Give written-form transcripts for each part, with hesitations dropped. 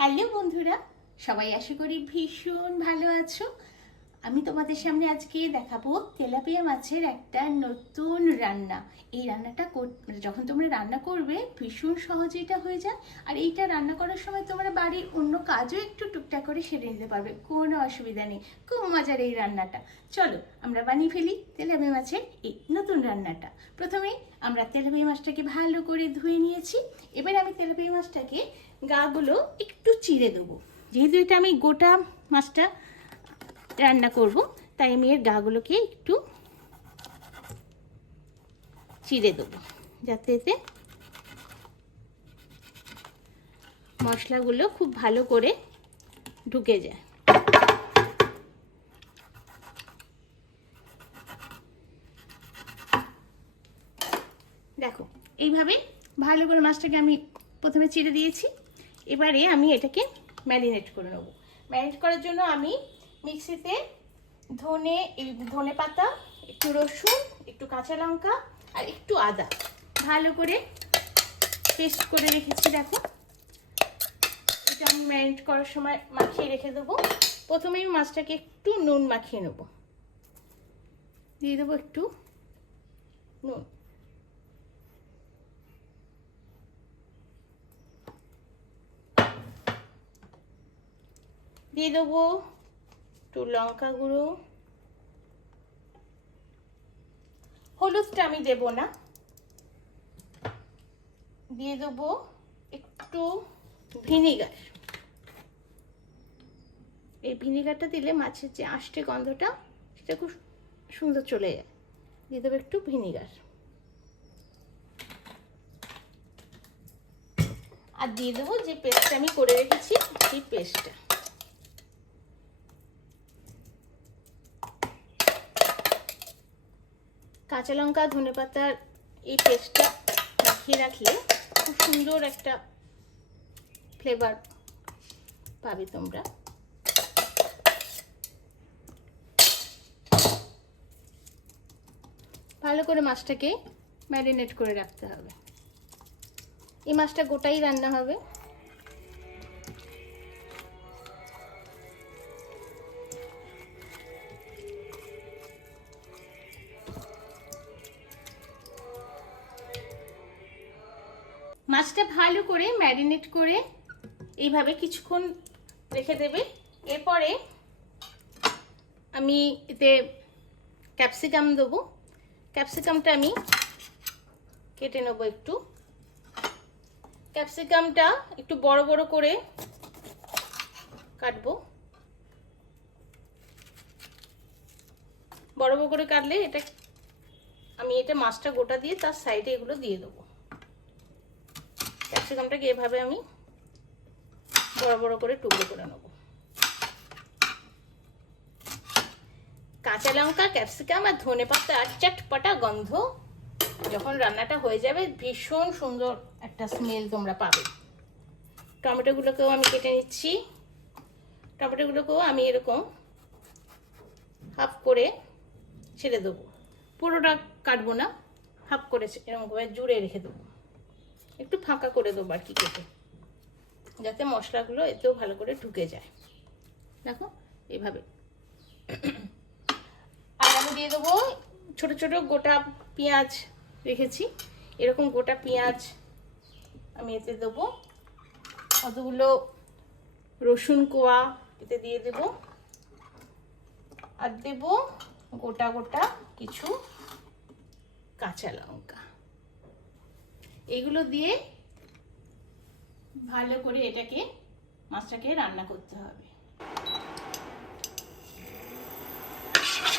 Hello বন্ধুরা, সবাই আশা করি ভীষণ ভালো আছো। আমি তোমাদের সামনে আজকে দেখাবো তেলাপিয়া মাছের একটা নতুন রান্না। এই রান্নাটা যখন তোমরা রান্না করবে ভীষণ সহজে এটা হয়ে যায়। আর এইটা রান্না করার সময় তোমরা বাড়ির অন্য কাজও একটু টুকটাক করে সেরে নিতে পারবে, কোনো অসুবিধা নেই। খুব মজার এই রান্নাটা। চলো আমরা বানিয়ে ফেলি তেলাপিয়া মাছের এই নতুন রান্নাটা। প্রথমেই আমরা তেলাপিয়া মাছটাকে ভালো করে ধুয়ে নিয়েছি। এবার আমি তেলাপিয়া মাছটাকে গাগুলো একটু চিড়ে দেবো। যেহেতু এটা আমি গোটা মাছটা রান্না করব, তাই আমি এর গাগুলোকে একটু চিড়ে দেবো, যাতে এতে মশলাগুলো খুব ভালো করে ঢুকে যায়। দেখো, এইভাবে ভালো করে মাছটাকে আমি প্রথমে চিড়ে দিয়েছি। এবারে আমি এটাকে ম্যারিনেট করে নেবো। ম্যারিনেট করার জন্য আমি মিক্সিতে ধনে পাতা, একটু রসুন, একটু কাঁচা লঙ্কা আর একটু আদা ভালো করে পেস্ট করে রেখেছি। দেখো, এটা আমি ম্যারিনেট করার সময় মাখিয়ে রেখে দেবো। প্রথমেই মাছটাকে একটু নুন মাখিয়ে নেবো। দিয়ে দেবো একটু নুন, দিয়ে দেবো একটু লঙ্কা গুঁড়ো, হলুদটা আমি দেব না। দিয়ে দেবো একটু ভিনিগার। এই ভিনিগারটা দিলে মাছের যে আষ্টে গন্ধটা সেটা খুব সুন্দর চলে যায়। দিয়ে দেবো একটু ভিনিগার, আর দিয়ে দেবো যে পেস্টটা আমি করে রেখেছি সেই পেস্টটা। কাঁচা লঙ্কা ধনে পাতার এই পেস্টটা মাখিয়ে রাখলে খুব সুন্দর একটা ফ্লেভার পাবে তোমরা। ভালো করে মাছটাকে ম্যারিনেট করে রাখতে হবে। এই মাছটা গোটাই রান্না হবে। মাছটা ভালো করে ম্যারিনেট করে এইভাবে কিছুক্ষণ রেখে দেবে। এরপরে আমি এতে ক্যাপসিকাম দেবো। ক্যাপসিকামটা আমি কেটে নেবো একটু। ক্যাপসিকামটা একটু বড় বড় করে কাটবো। বড় বড় করে কাটলে এটা মাছটা গোটা দিয়ে তার সাইডে এগুলো দিয়ে দেবো। ক্যাপসিকামটাকে এভাবে আমি বড় বড় করে টুকরো করে নেব। কাঁচা লঙ্কা, ক্যাপসিকাম আর ধনে পাতা আর চটপটা গন্ধ যখন রান্নাটা হয়ে যাবে ভীষণ সুন্দর একটা স্মেল তোমরা পাবে। টমেটোগুলোকেও আমি কেটে নিচ্ছি। টমেটোগুলোকেও আমি এরকম হাফ করে ছেড়ে দেবো। পুরোটা কাটবো না, হাফ করে এরকমভাবে জুড়ে রেখে দেবো। একটু ফাঁকা করে দেবো আর কি কেটে, যাতে মশলাগুলো এতেও ভালো করে ঢুকে যায়। দেখো এইভাবে। আর আমি দিয়ে দেবো ছোট ছোট গোটা পেঁয়াজ রেখেছি। এরকম গোটা পেঁয়াজ আমি এতে দেবো। কতগুলো রসুন কোয়া এতে দিয়ে দেবো। আর দেবো গোটা গোটা কিছু কাঁচা লঙ্কা। এগুলো দিয়ে ভালো করে মাছটাকে রান্না করতে হবে।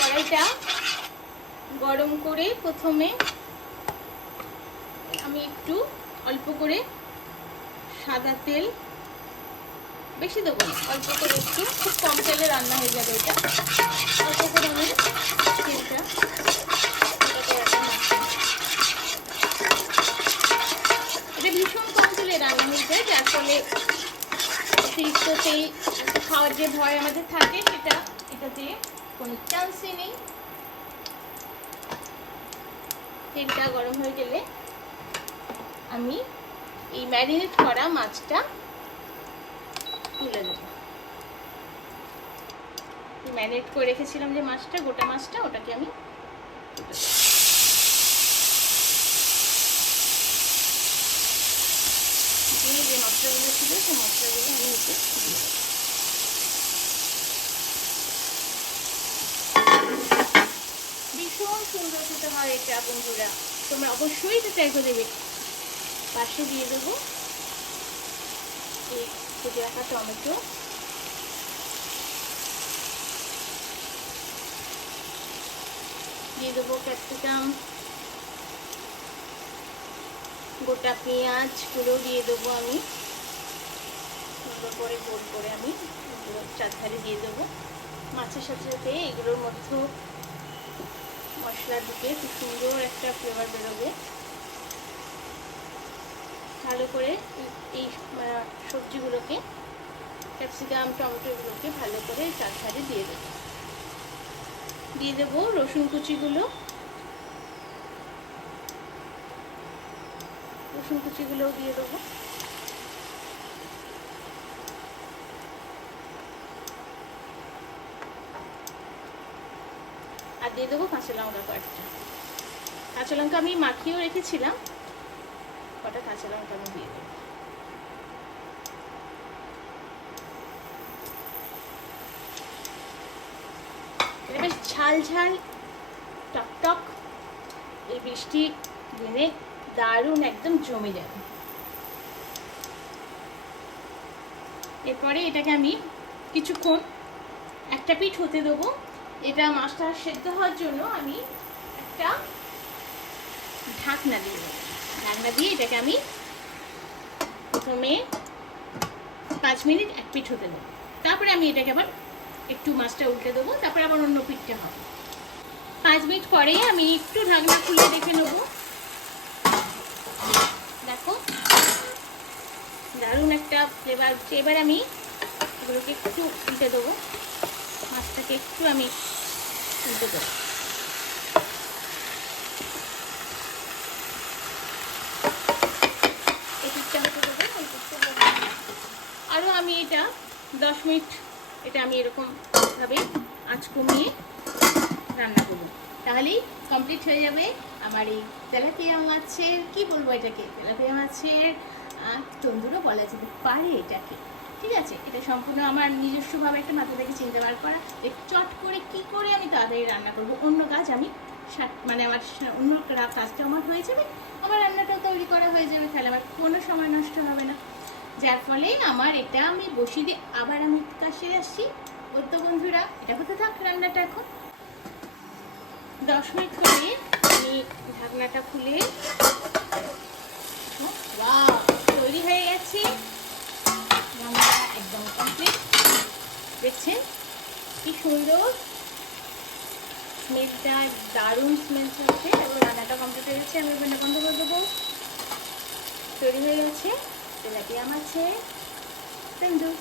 কড়াইটা গরম করে প্রথমে আমি একটু অল্প করে সাদা তেল, বেশি দেবো না, অল্প করে একটু, খুব কম তেলে রান্না হয়ে যাবে এটা। অল্প করে আমি তেলটা এটা ভীষণ কম তেলে রান্না হয়ে যায়, যার ফলে অতিরিক্ত সেই খাওয়ার যে ভয় আমাদের থাকে সেটা এটাতে কোনো চান্সই নেই। তেলটা গরম হয়ে গেলে আমি এই ম্যারিনেট করা মাছটা ম্যারিনেট করে রেখেছিলাম যে মাছটা, গোটা মাছটা, ওটাকে আমি দিয়ে যে মশলাগুলো ছিল সেই মশলাগুলো আমি এতে দিয়ে দেবো। ভীষণ সুন্দর খেতে হয় এটা বন্ধুরা, তোমরা অবশ্যই এটা ট্রাই করে দেবে। পাশে দিয়ে দেবো এই কেটে রাখা টমেটো, দিয়ে দেবো ক্যাপসিকাম, গোটা পেঁয়াজগুলো দিয়ে দেবো আমি সুন্দর করে গোল করে আমি চারধারে দিয়ে দেবো। মাছের সাথে সাথে এগুলোর মধ্যে মশলা ঢুকে খুব সুন্দর একটা ফ্লেভার বেরোবে। ভালো করে এই সবজিগুলোকে, ক্যাপসিকাম টমেটো এগুলোকে ভালো করে চারধারে দিয়ে দেবো। দিয়ে দেবো রসুন কুচিগুলো, রসুন কুচিগুলোও দিয়ে দেবো। আর দিয়ে দেবো কাঁচা লঙ্কা কয়েকটা। কাঁচা লঙ্কা আমি মাখিয়েও রেখেছিলাম, কটা কাঁচা লঙ্কা আমি দিয়ে দেবো। এটা বেশ ঝাল ঝাল টক টক, এই বৃষ্টি দিনে দারুণ একদম জমে যাবে। এরপরে এটাকে আমি কিছুক্ষণ একটা পিঠ হতে দেবো। এটা মাছটা সেদ্ধ হওয়ার জন্য আমি একটা ঢাকনা দিয়ে দেবো। ঢাকনা দিয়ে এটাকে আমি প্রথমে 5 মিনিট এক পিঠ হতে দেবো। তারপরে আমি এটাকে আবার একটু মাছটা উল্টে দেবো, তারপরে আবার অন্য পিঠটা হবে। 5 মিনিট পরে আমি একটু ঢাকনা খুলে দেখে নেবো। দেখো দারুণ একটা ফ্লেভার হচ্ছে। এবার আমি এগুলোকে একটু উল্টে দেবো, মাছটাকে একটু আমি উল্টে দেবো। আরও আমি এটা 10 মিনিট এটা আমি এরকম ভাবে আঁচ কমিয়ে রান্না করবো, তাহলেই কমপ্লিট হয়ে যাবে আমার এই তেলাপিয়া মাছের, কি বলবো এটাকে, তেলাপিয়া মাছের তন্দুরও বলা যেতে পারে এটাকে। ঠিক আছে, এটা সম্পূর্ণ আমার নিজস্বভাবে একটা মাথা থেকে চিন্তা বার করা, চট করে কি করে আমি তাড়াতাড়ি রান্না করবো। অন্য কাজ আমি মানে আমার অন্য কাজটাও আমার হয়ে যাবে, আমার রান্নাটাও তৈরি করা হয়ে যাবে, তাহলে আমার কোনো সময় নষ্ট হবে না। যার ফলে আমার এটা আমি বসিয়ে দিয়ে আবার আমি কাছে আসছি। ওই তো বন্ধুরা, এটা কোথায় থাক রান্নাটা। এখন 10 মিনিট পরে আমি ঢাকনাটা খুলে তৈরি হয়ে গেছে, রান্নাটা একদম কমপ্লিট। দেখছেন কি সুন্দর স্মেলটা, দারুণ স্মেল চলছে। এবং রান্নাটা কমপ্লিট হয়ে গেছে, আমি ওখানে বন্ধ করে দেবো। তৈরি হয়ে গেছে তেলাপিয়া মাছের তন্দুর।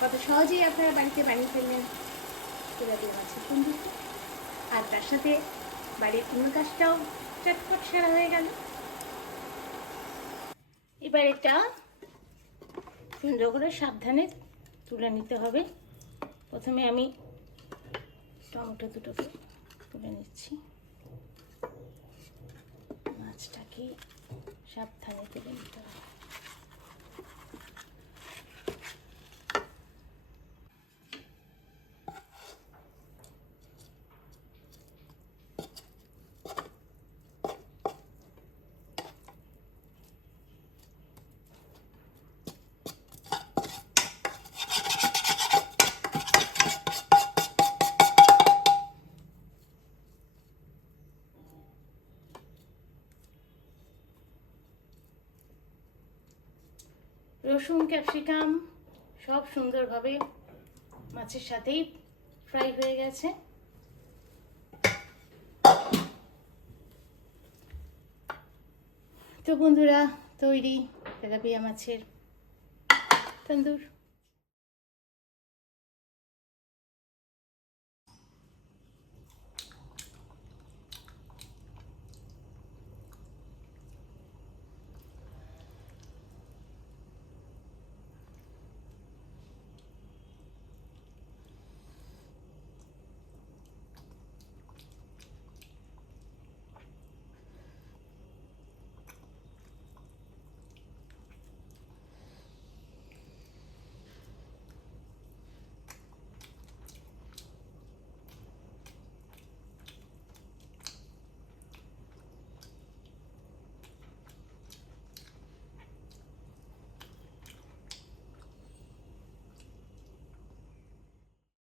কত সহজেই আপনারা বাড়িতে বানিয়ে ফেললেন তেলাপিয়া মাছের তন্দুরটা, আর তার সাথে বাড়ির অন্য কাজটাও চটপট সারা হয়ে গেল। এবার এটা সুন্দর করে সাবধানে তুলে নিতে হবে। প্রথমে আমি টমেটো দুটোকে তুলে নিচ্ছি, মাছটাকে সাবধানে তুলে নিতে হবে। রসুন ক্যাপসিকাম সব সুন্দরভাবে মাছের সাথেই ফ্রাই হয়ে গেছে। তো বন্ধুরা, তৈরি তেলাপিয়া মাছের তন্দুর।